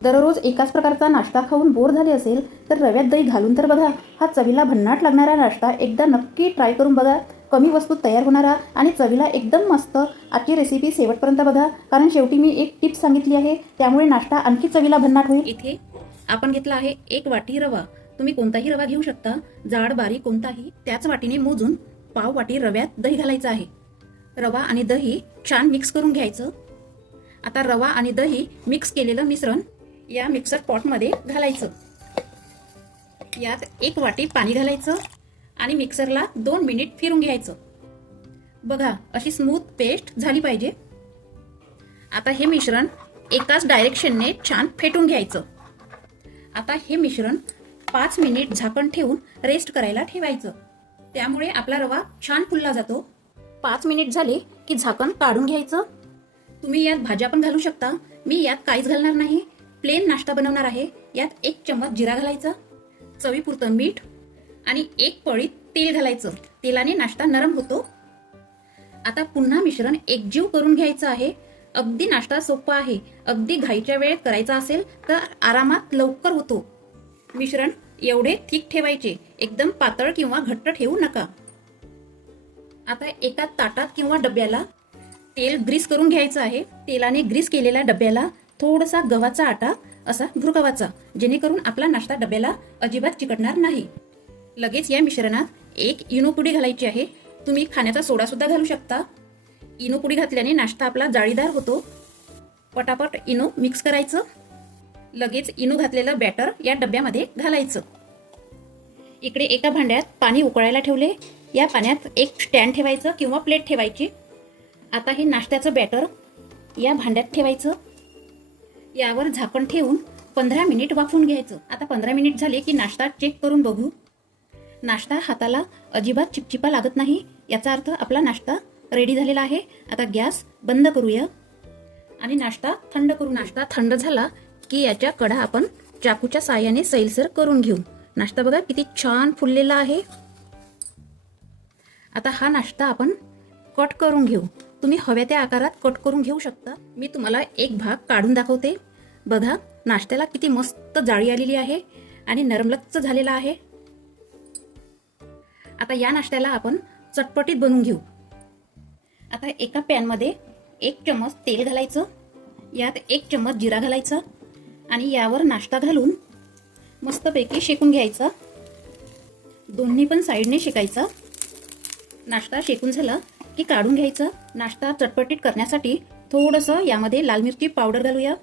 दररोज एकाच प्रकारचा नाश्ता खाऊन बोर झाले असेल तर रव्यात दही घालून तर बघा. हा चवीला भन्नाट लागणारा नाश्ता एकदा नक्की ट्राय करून बघा. कमी वस्तूत तयार होणारा आणि चवीला एकदम मस्त. आजची रेसिपी शेवटपर्यंत बघा, कारण शेवटी मी एक टिप सांगितली आहे, त्यामुळे नाश्ता आणखी चवीला भन्नाट होईल. इथे आपण घेतला आहे 1 वाटी रवा. तुम्ही कोणताही रवा घेऊ शकता, जाड बारीक कोणताही. त्याच वाटीने मोजून पाव वाटी रव्यात दही घालायचं आहे. रवा आणि दही छान मिक्स करून घ्यायचं. आता रवा आणि दही मिक्स केलेलं मिश्रण या मिक्सर पॉटमध्ये घालायचं. यात 1 वाटी पाणी घालायचं आणि मिक्सरला 2 मिनिट फिरून घ्यायचं. बघा, अशी स्मूथ पेस्ट झाली पाहिजे. आता हे मिश्रण एकाच डायरेक्शनने छान फेटून घ्यायचं. आता हे मिश्रण 5 मिनिट झाकण ठेवून रेस्ट करायला ठेवायचं. त्यामुळे आपला रवा छान फुलला जातो. 5 मिनिट झाले की झाकण काढून घ्यायचं. तुम्ही यात भाज्या पण घालू शकता. मी यात काहीच घालणार नाही, प्लेन नाश्ता बनवणार आहे. यात 1 चम्मच जिरा घालायचा, चवीपुरतं मीठ आणि 1 पळी तेल घालायचं. तेलाने नाश्ता नरम होतो. आता पुन्हा मिश्रण एकजीव करून घ्यायचं आहे. अगदी नाश्ता सोपा आहे. अगदी घाईच्या वेळेत करायचा असेल तर आरामात लवकर होतो. मिश्रण एवढे थिक ठेवायचे, एकदम पातळ किंवा घट्ट ठेवू नका. आता एका ताटात किंवा डब्याला तेल ग्रीस करून घ्यायचं आहे. तेलाने ग्रीस केलेल्या डब्याला थोडासा गव्हाचा आटा असा भुरकवाचा, जेणेकरून आपला नाश्ता डब्याला अजिबात चिकटणार नाही. लगेच या मिश्रणात 1 इनो पुडी घालायची आहे. तुम्ही खाण्याचा सोडा सुद्धा घालू शकता. इनो पुडी घातल्याने नाश्ता आपला जाळीदार होतो. पटापट इनो मिक्स करायचं. लगेच इनो घातलेलं बॅटर या डब्यामध्ये घालायचं. इकडे एका भांड्यात पाणी उकळायला ठेवले. या पाण्यात एक स्टँड ठेवायचं किंवा प्लेट ठेवायची. आता हे नाश्त्याचं बॅटर या भांड्यात ठेवायचं. यावर झाकण ठेवून 15 मिनिट वाफवून घ्यायचं. आता 15 मिनिट झाले की नाश्ता चेक करून बघू. नाश्ता हाताला अजिबात चिपचिपा लागत नाही, याचा अर्थ आपला नाश्ता रेडी झालेला आहे. आता गॅस बंद करूया आणि नाश्ता थंड करू. नाश्ता थंड झाला की याच्या कडा आपण चाकूच्या साहाय्याने सैलसर करून घेऊ. नाश्ता बघा किती छान फुललेला आहे. आता हा नाश्ता आपण कट करून घेऊ. तुम्ही हव्या त्या आकारात कट करून घेऊ शकता. मी तुम्हाला एक भाग काढून दाखवते. बघा, नाश्त्याला किती मस्त जाळी आलेली आहे आणि नरमलच्च झालेला आहे. आता या नाश्त्याला आपण चटपटीत बनवून घेऊ. आता एका पॅनमध्ये 1 चम्मच तेल घालायचं. यात 1 चम्मच जिरा घालायचा आणि यावर नाश्ता घालून मस्तपैकी शेकून घ्यायचा. दोन्ही पण साईडने शेकायचा. नाश्ता शेकून झाला की काढून घ्यायचा. नाश्ता चटपटीत करण्यासाठी थोडंसं यामध्ये लाल मिरची पावडर घालूया.